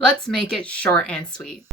Let's make it short and sweet.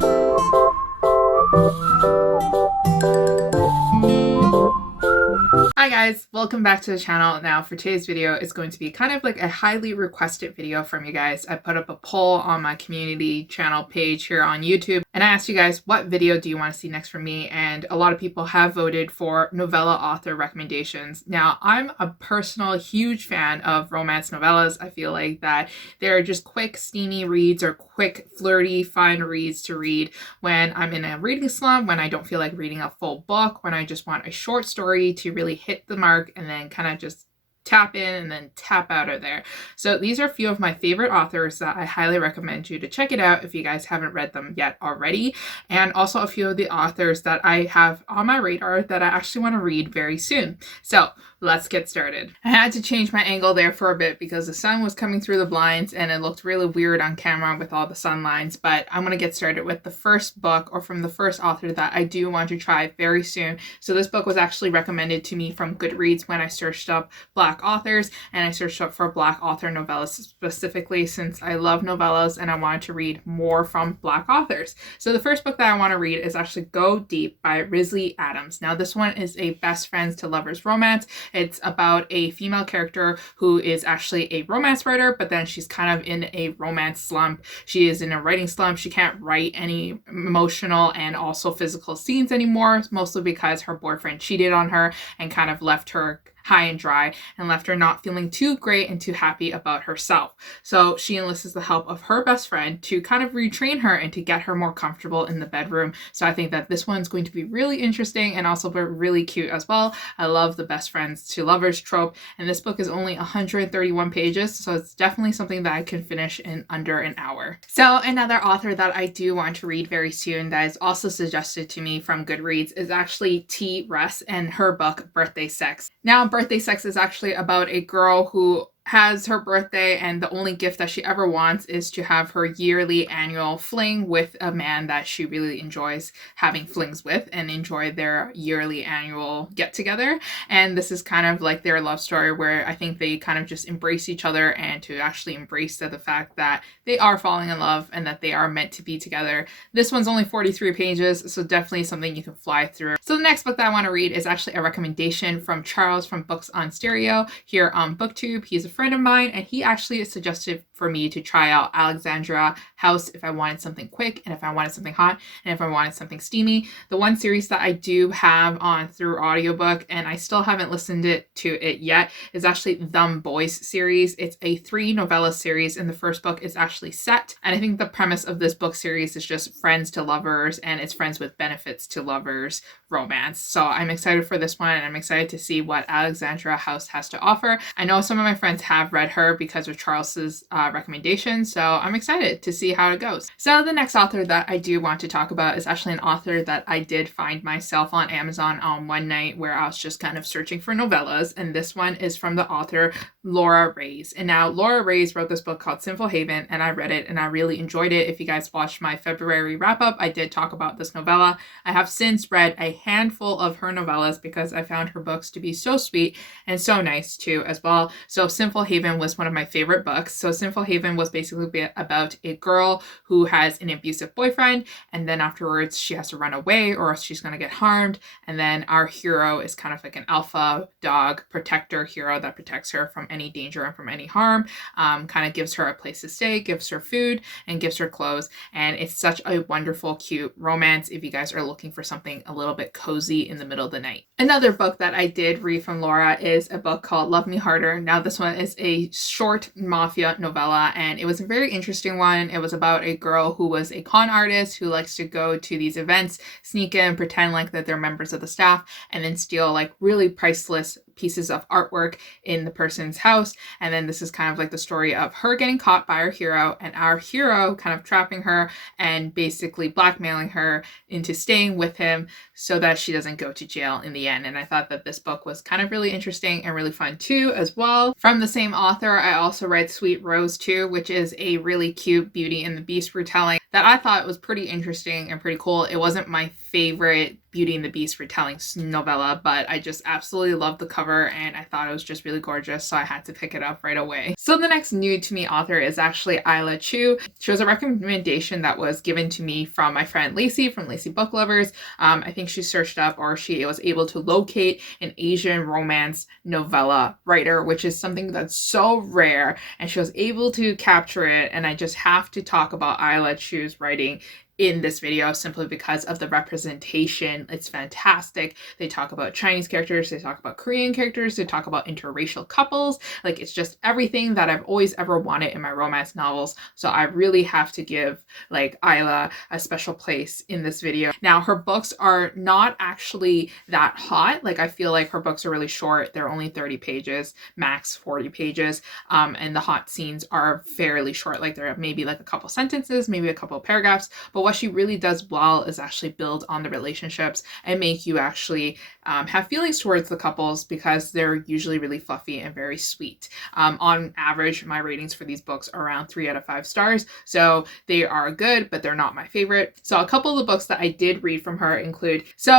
Hi guys, welcome back to the channel. Now for today's video, it's going to be kind of like a highly requested video from you guys. I put up a poll on my community channel page here on YouTube and I asked you guys, what video do you want to see next from me? And a lot of people have voted for novella author recommendations. Now I'm a personal huge fan of romance novellas. I feel like that they're just quick steamy reads or quick flirty fun reads to read when I'm in a reading slump, when I don't feel like reading a full book, when I just want a short story to really hit the mark and then kind of just tap in and then tap out of there. So these are a few of my favorite authors that I highly recommend you to check it out if you guys haven't read them yet already, and also a few of the authors that I have on my radar that I actually want to read very soon. So let's get started. I had to change my angle there for a bit because the sun was coming through the blinds and it looked really weird on camera with all the sun lines, but I'm going to get started with the first book, or from the first author that I do want to try very soon. So this book was actually recommended to me from Goodreads when I searched up Black authors, and I searched up for Black author novellas specifically since I love novellas and I wanted to read more from Black authors. So the first book that I want to read is actually Go Deep by Risley Adams. Now this one is a best friends to lovers romance. It's about a female character who is actually a romance writer, but then she's kind of in a romance slump. She is in a writing slump. She can't write any emotional and also physical scenes anymore, mostly because her boyfriend cheated on her and kind of left her high and dry and left her not feeling too great and too happy about herself. So she enlists the help of her best friend to kind of retrain her and to get her more comfortable in the bedroom. So I think that this one's going to be really interesting and also really cute as well. I love the best friends to lovers trope, and this book is only 131 pages, so it's definitely something that I can finish in under an hour. So another author that I do want to read very soon that is also suggested to me from Goodreads is actually T. Russ and her book Birthday Sex. Now Birthday Sex is actually about a girl who has her birthday and the only gift that she ever wants is to have her yearly annual fling with a man that she really enjoys having flings with and enjoy their yearly annual get together. And this is kind of like their love story where I think they kind of just embrace each other and to actually embrace the fact that they are falling in love and that they are meant to be together. This one's only 43 pages, so definitely something you can fly through. So the next book that I want to read is actually a recommendation from Charles from Books on Stereo here on BookTube. He's a friend of mine and he actually suggested for me to try out Alexandria House if I wanted something quick and if I wanted something hot and if I wanted something steamy. The one series that I do have on through audiobook and I still haven't listened to it yet is actually Them Boys series. It's a 3 novella series and the first book is actually set, and I think the premise of this book series is just friends to lovers and it's friends with benefits to lovers romance. So I'm excited for this one and I'm excited to see what Alexandria House has to offer. I know some of my friends have read her because of Charles's recommendation, so I'm excited to see how it goes. So the next author that I do want to talk about is actually an author that I did find myself on Amazon on one night where I was just kind of searching for novellas, and this one is from the author Laura Reyes. And now Laura Reyes wrote this book called Sinful Haven and I read it and I really enjoyed it. If you guys watched my February wrap up, I did talk about this novella. I have since read a handful of her novellas because I found her books to be so sweet and so nice too as well. So Sinful Haven was one of my favorite books. So Sinful Haven was basically about a girl who has an abusive boyfriend and then afterwards she has to run away or else she's going to get harmed, and then our hero is kind of like an alpha dog protector hero that protects her from any danger and from any harm, kind of gives her a place to stay, gives her food and gives her clothes, and it's such a wonderful cute romance if you guys are looking for something a little bit cozy in the middle of the night. Another book that I did read from Laura is a book called Love Me Harder. Now this one is a short mafia novella and it was a very interesting one. It was about a girl who was a con artist who likes to go to these events, sneak in, pretend like that they're members of the staff, and then steal like really priceless pieces of artwork in the person's house. And then this is kind of like the story of her getting caught by our hero and our hero kind of trapping her and basically blackmailing her into staying with him so that she doesn't go to jail in the end. And I thought that this book was kind of really interesting and really fun too as well. From the same author, I also read Sweet Rose too, which is a really cute Beauty and the Beast retelling that I thought was pretty interesting and pretty cool. It wasn't my favorite Beauty and the Beast retelling novella, but I just absolutely loved the cover and I thought it was just really gorgeous, so I had to pick it up right away. So the next new to me author is actually Isla Chu. She was a recommendation that was given to me from my friend Lacey from Lacey Book Lovers. I think she searched up, or she was able to locate, an Asian romance novella writer, which is something that's so rare, and she was able to capture it. And I just have to talk about Isla Chu's writing in this video simply because of the representation. It's fantastic. They talk about Chinese characters, they talk about Korean characters, they talk about interracial couples. Like, it's just everything that I've always ever wanted in my romance novels. So I really have to give like Isla a special place in this video. Now, her books are not actually that hot. Like, I feel like her books are really short. They're only 30 pages, max 40 pages. And the hot scenes are fairly short. Like, they're maybe like a couple sentences, maybe a couple paragraphs. But what she really does well is actually build on the relationships and make you actually have feelings towards the couples, because they're usually really fluffy and very sweet. On average, my ratings for these books are around 3 out of 5 stars. So they are good, but they're not my favorite. So a couple of the books that I did read from her include, Dear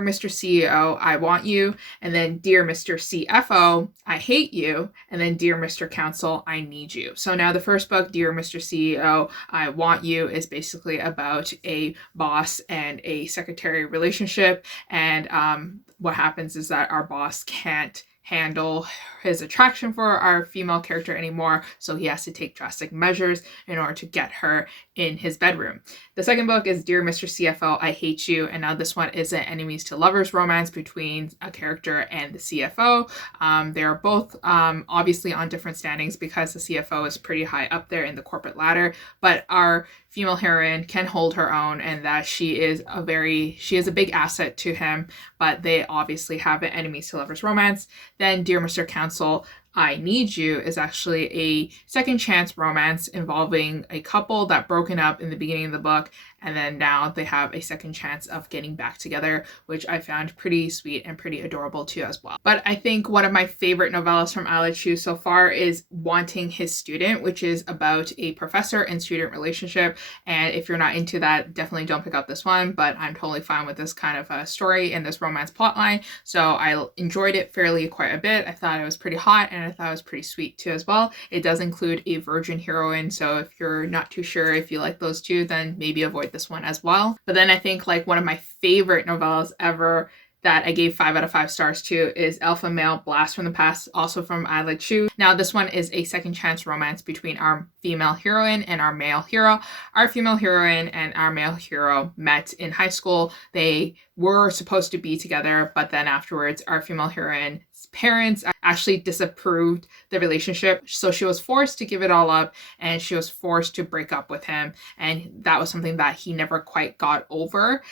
Mr. CEO, I Want You, and then Dear Mr. CFO, I Hate You, and then Dear Mr. Counsel, I Need You. So now the first book, Dear Mr. CEO, I Want You, is basically about a boss and a secretary relationship. And what happens is that our boss can't handle his attraction for our female character anymore, so he has to take drastic measures in order to get her in his bedroom. The second book is Dear Mr. CFO, I Hate You, and now this one is an enemies to lovers romance between a character and the CFO. They are both obviously on different standings, because the CFO is pretty high up there in the corporate ladder, but our female heroine can hold her own, and that she is a big asset to him, but they obviously have an enemies to lovers romance. Then Dear Mr. Counsel, I Need You is actually a second chance romance involving a couple that broken up in the beginning of the book, and then now they have a second chance of getting back together, which I found pretty sweet and pretty adorable too as well. But I think one of my favorite novellas from Isla Chu so far is Wanting His Student, which is about a professor and student relationship. And if you're not into that, definitely don't pick up this one, but I'm totally fine with this kind of a story and this romance plotline. So I enjoyed it fairly quite a bit. I thought it was pretty hot, and I thought it was pretty sweet too as well. It does include a virgin heroine, so if you're not too sure if you like those two, then maybe avoid this one as well. But then I think like one of my favorite novellas ever that I gave 5 out of 5 stars to is Alpha Male Blast from the Past, also from Isla Chu. Now this one is a second chance romance between our female heroine and our male hero. Our female heroine and our male hero met in high school. They were supposed to be together, but then afterwards our female heroine's parents actually disapproved the relationship, so she was forced to give it all up, and she was forced to break up with him, and that was something that he never quite got over.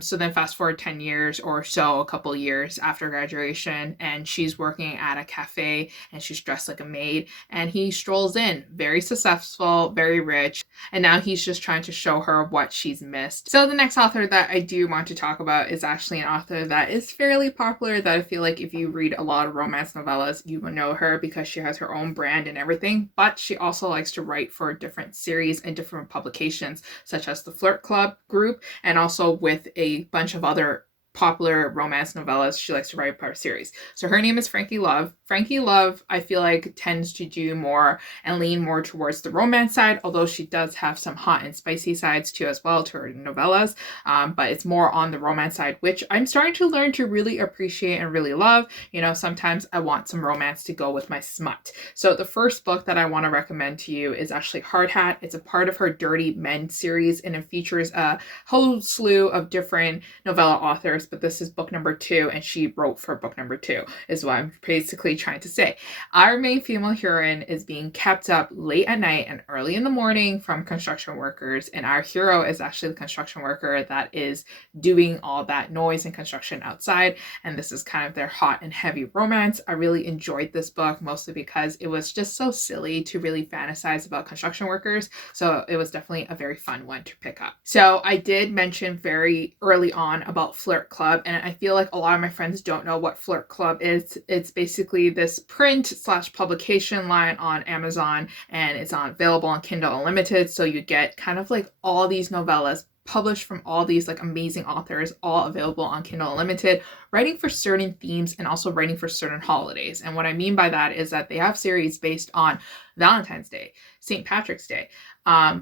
So then fast forward 10 years or so, a couple years after graduation, and she's working at a cafe and she's dressed like a maid, and he strolls in, very successful, very rich, and now he's just trying to show her what she's missed. So the next author that I do want to talk about is actually an author that is fairly popular, that I feel like if you read a lot of romance novellas, you will know her because she has her own brand and everything, but she also likes to write for different series and different publications, such as the Flirt Club group, and also with a bunch of other popular romance novellas she likes to write per series. So her name is Frankie Love. Frankie Love, I feel like, tends to do more and lean more towards the romance side, although she does have some hot and spicy sides too as well to her novellas, but it's more on the romance side, which I'm starting to learn to really appreciate and really love. You know, sometimes I want some romance to go with my smut. So the first book that I want to recommend to you is actually Hard Hat. It's a part of her Dirty Men series, and it features a whole slew of different novella authors, but this is book number 2, and she wrote for book number 2 is what I'm basically trying to say. Our main female heroine is being kept up late at night and early in the morning from construction workers, and our hero is actually the construction worker that is doing all that noise and construction outside, and this is kind of their hot and heavy romance. I really enjoyed this book, mostly because it was just so silly to really fantasize about construction workers, so it was definitely a very fun one to pick up. So I did mention very early on about Flirt Club, and I feel like a lot of my friends don't know what Flirt Club is. It's basically this print/publication line on Amazon, and it's available on Kindle Unlimited, so you get kind of like all these novellas published from all these like amazing authors, all available on Kindle Unlimited, writing for certain themes and also writing for certain holidays. And what I mean by that is that they have series based on Valentine's Day, St. Patrick's Day,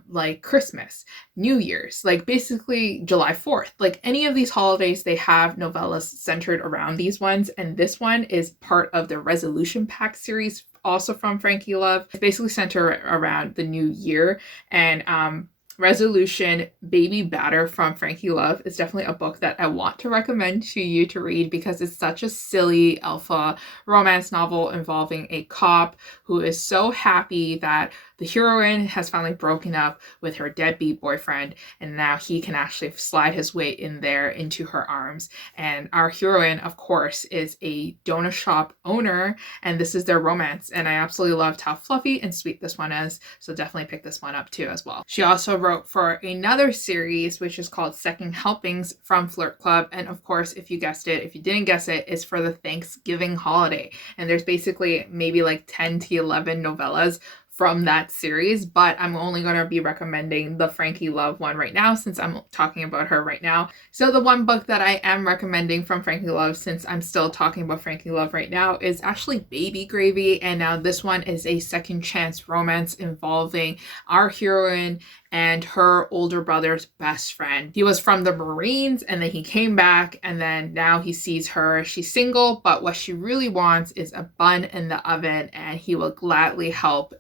like Christmas, New Year's, like basically July 4th, like any of these holidays, they have novellas centered around these ones. And this one is part of the Resolution Pack series, also from Frankie Love. It's basically centered around the new year. And Resolution Baby Batter from Frankie Love is definitely a book that I want to recommend to you to read because it's such a silly alpha romance novel involving a cop who is so happy that the heroine has finally broken up with her deadbeat boyfriend, and now he can actually slide his way in there into her arms. And our heroine, of course, is a donut shop owner, and this is their romance. And I absolutely loved how fluffy and sweet this one is, so definitely pick this one up too as well. She also wrote for another series, which is called Second Helpings from Flirt Club. And of course, if you guessed it, if you didn't guess it, it's for the Thanksgiving holiday. And there's basically maybe like 10 to 11 novellas from that series, but I'm only going to be recommending the Frankie Love one right now since I'm talking about her right now. So the one book that I am recommending from Frankie Love, since I'm still talking about Frankie Love right now, is actually Baby Gravy. And now this one is a second chance romance involving our heroine and her older brother's best friend. He was from the Marines and then he came back, and then now he sees her. She's single, but what she really wants is a bun in the oven, and he will gladly help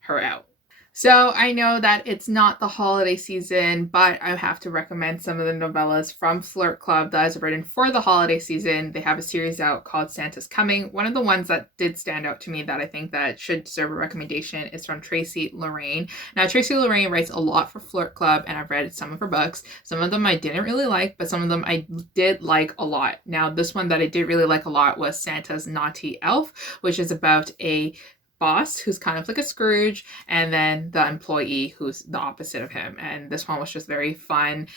her out. So I know that it's not the holiday season, but I have to recommend some of the novellas from Flirt Club that is written for the holiday season. They have a series out called Santa's Coming. One of the ones that did stand out to me that I think that should deserve a recommendation is from Tracy Lorraine. Now, Tracy Lorraine writes a lot for Flirt Club, and I've read some of her books. Some of them I didn't really like, but some of them I did like a lot. Now, this one that I did really like a lot was Santa's Naughty Elf, which is about a boss who's kind of like a Scrooge, and then the employee who's the opposite of him. And this one was just very fun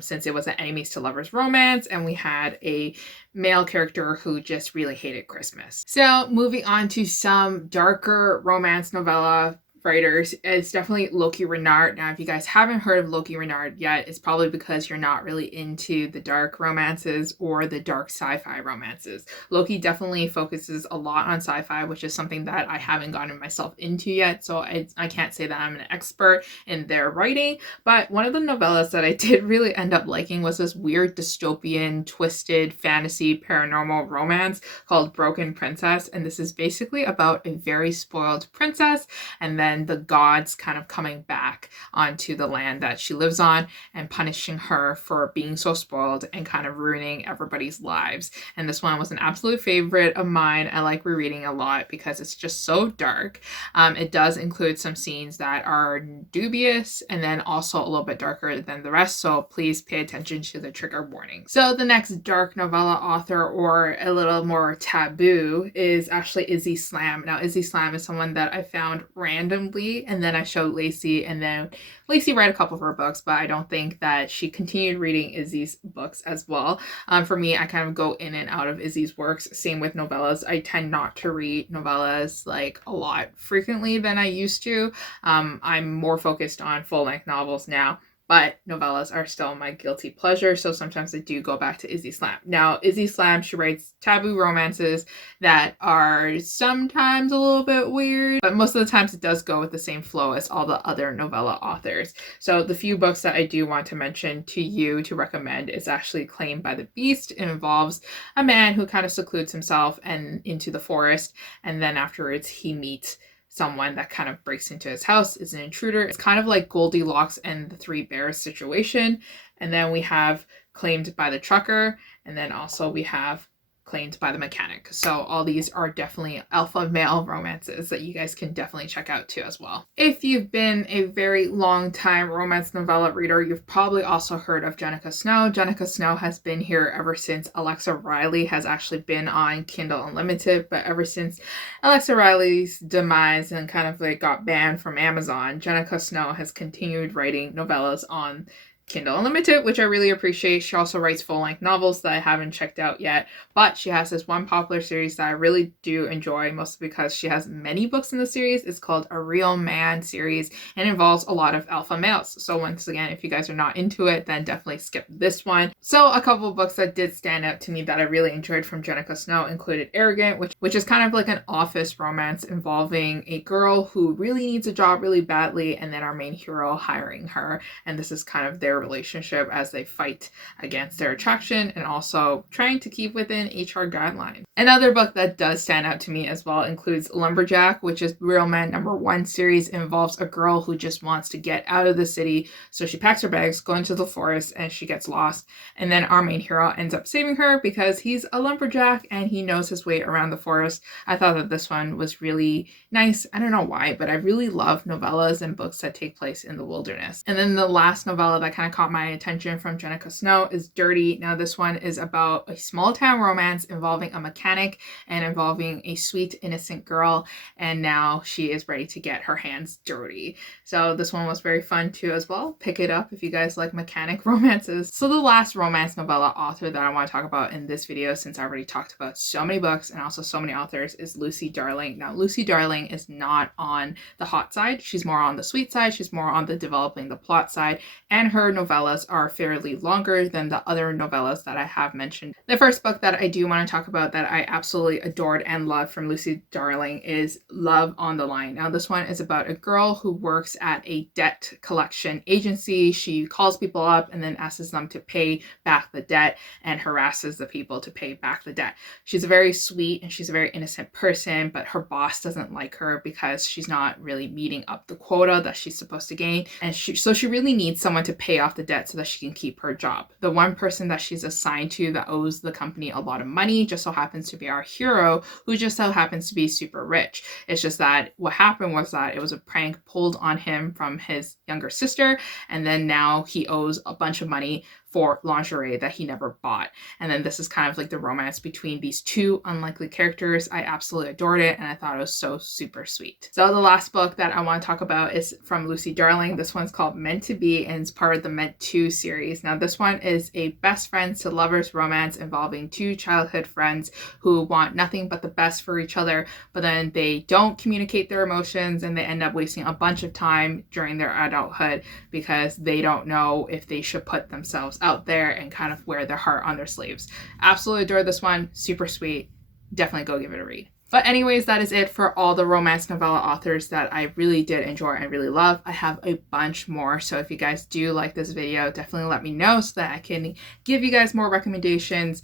since it was an enemies to lovers romance, and we had a male character who just really hated Christmas. So moving on to some darker romance novella writers, it's definitely Loki Renard. Now, if you guys haven't heard of Loki Renard yet, it's probably because you're not really into the dark romances or the dark sci-fi romances. Loki definitely focuses a lot on sci-fi, which is something that I haven't gotten myself into yet, so I can't say that I'm an expert in their writing. But one of the novellas that I did really end up liking was this weird dystopian, twisted fantasy paranormal romance called Broken Princess, and this is basically about a very spoiled princess and then the gods kind of coming back onto the land that she lives on and punishing her for being so spoiled and kind of ruining everybody's lives. And this one was an absolute favorite of mine. I like rereading a lot because it's just so dark. It does include some scenes that are dubious and then also a little bit darker than the rest, so please pay attention to the trigger warning. So the next dark novella author, or a little more taboo, is actually Izzy Slam. Now, Izzy Slam is someone that I found randomly, and then I showed Lacey, and then Lacey read a couple of her books, but I don't think that she continued reading Izzy's books as well. For me, I kind of go in and out of Izzy's works. Same with novellas. I tend not to read novellas like a lot frequently than I used to. I'm more focused on full-length novels now, but novellas are still my guilty pleasure, so sometimes I do go back to Izzy Slam. Now, Izzy Slam, she writes taboo romances that are sometimes a little bit weird, but most of the times it does go with the same flow as all the other novella authors. So the few books that I do want to mention to you to recommend is actually Claimed by the Beast. It involves a man who kind of secludes himself and into the forest, and then afterwards he meets someone that kind of breaks into his house, is an intruder. It's kind of like Goldilocks and the Three Bears situation. And then we have Claimed by the Trucker, and then also we have Claimed by the Mechanic. So all these are definitely alpha male romances that you guys can definitely check out too as well. If you've been a very long time romance novella reader, you've probably also heard of Jennica Snow. Jennica Snow has been here ever since Alexa Riley has actually been on Kindle Unlimited, but ever since Alexa Riley's demise and kind of like got banned from Amazon, Jennica Snow has continued writing novellas on Kindle Unlimited, which I really appreciate. She also writes full-length novels that I haven't checked out yet, but she has this one popular series that I really do enjoy, mostly because she has many books in the series. It's called A Real Man series and involves a lot of alpha males. So once again, if you guys are not into it, then definitely skip this one. So a couple of books that did stand out to me that I really enjoyed from Jennica Snow included Arrogant, which is kind of like an office romance involving a girl who really needs a job really badly, and then our main hero hiring her. And this is kind of their relationship as they fight against their attraction and also trying to keep within HR guidelines. Another book that does stand out to me as well includes Lumberjack, which is Real Man #1 series. It involves a girl who just wants to get out of the city, so she packs her bags, goes into the forest, and she gets lost. And then our main hero ends up saving her because he's a lumberjack and he knows his way around the forest. I thought that this one was really nice. I don't know why, but I really love novellas and books that take place in the wilderness. And then the last novella that kind of caught my attention from Jennica Snow is Dirty. Now this one is about a small town romance involving a mechanic and involving a sweet innocent girl, and now she is ready to get her hands dirty. So this one was very fun too as well. Pick it up if you guys like mechanic romances. So the last romance novella author that I want to talk about in this video, since I already talked about so many books and also so many authors, is Lucy Darling. Now Lucy Darling is not on the hot side. She's more on the sweet side. She's more on the developing the plot side, and her novellas are fairly longer than the other novellas that I have mentioned. The first book that I do want to talk about that I absolutely adored and loved from Lucy Darling is Love on the Line. Now this one is about a girl who works at a debt collection agency. She calls people up and then asks them to pay back the debt and harasses the people to pay back the debt. She's a very sweet and she's a very innocent person, but her boss doesn't like her because she's not really meeting up the quota that she's supposed to gain, and so she really needs someone to pay off the debt so that she can keep her job. The one person that she's assigned to that owes the company a lot of money just so happens to be our hero, who just so happens to be super rich. It's just that what happened was that it was a prank pulled on him from his younger sister, and then now he owes a bunch of money for lingerie that he never bought. And then this is kind of like the romance between these two unlikely characters. I absolutely adored it and I thought it was so super sweet. So the last book that I want to talk about is from Lucy Darling. This one's called Meant to Be and it's part of the Meant to series. Now this one is a best friends to lovers romance involving two childhood friends who want nothing but the best for each other, but then they don't communicate their emotions and they end up wasting a bunch of time during their adulthood because they don't know if they should put themselves out there and kind of wear their heart on their sleeves. Absolutely adore this one. Super sweet. Definitely go give it a read. But anyways, that is it for all the romance novella authors that I really did enjoy and really love. I have a bunch more, so if you guys do like this video, definitely let me know so that I can give you guys more recommendations.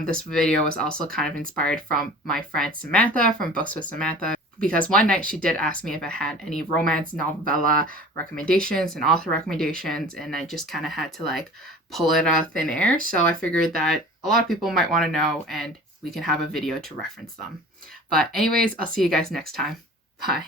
This video was also kind of inspired from my friend Samantha from Books with Samantha, because one night she did ask me if I had any romance novella recommendations and author recommendations, and I just kind of had to like pull it out of thin air. So I figured that a lot of people might want to know and we can have a video to reference them. But anyways, I'll see you guys next time. Bye.